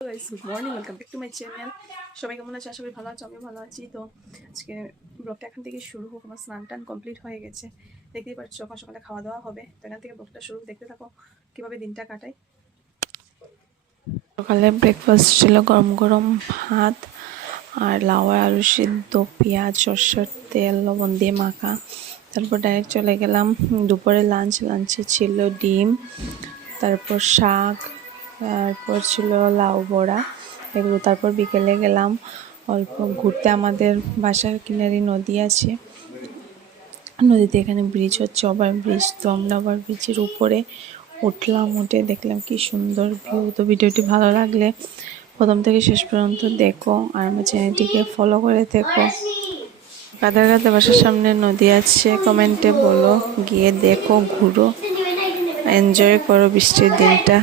Good morning, welcome back to my channel. সবাই কেমন আছে? আশা করি ভালো আছো, আমিও ভালো আছি। তো আজকে ব্লগটা এখান থেকে শুরু হোক। আমার স্নান টান কমপ্লিট হয়ে গেছে, দেখতেই পাচ্ছ। সকাল সকালে খাওয়া দাওয়া হবে, তো এখান থেকে ব্লগটা শুরু। দেখতে থাকো কীভাবে দিনটা কাটাই। সকালে ব্রেকফাস্ট ছিল গরম গরম ভাত আর লাউ আর আলু সিদ্ধ, পেঁয়াজ, সরষের তেল, লবণ দিয়ে মাখা। তারপর ডাইরেক্ট চলে গেলাম দুপুরে লাঞ্চে ছিল ডিম, তারপর শাক, তারপর ছিল লাউ বড়া, এগুলো। তারপর বিকেলে গেলাম অল্প ঘুরতে। আমাদের বাসার কিনারে নদী আছে, নদীতে এখানে ব্রিজ হচ্ছে, ওভার ব্রিজ। তো আমরা ওভার ব্রিজের উপরে উঠলাম, উঠে দেখলাম কি সুন্দর ভিউ। তো ভিডিওটি ভালো লাগলে প্রথম থেকে শেষ পর্যন্ত দেখো, আর আমার চ্যানেলটিকে ফলো করে দেখো। কাদের কাদের বাসার সামনে নদী আছে কমেন্টে বলো, গিয়ে দেখো, ঘুরো, এনজয় করো বৃষ্টির দিনটা।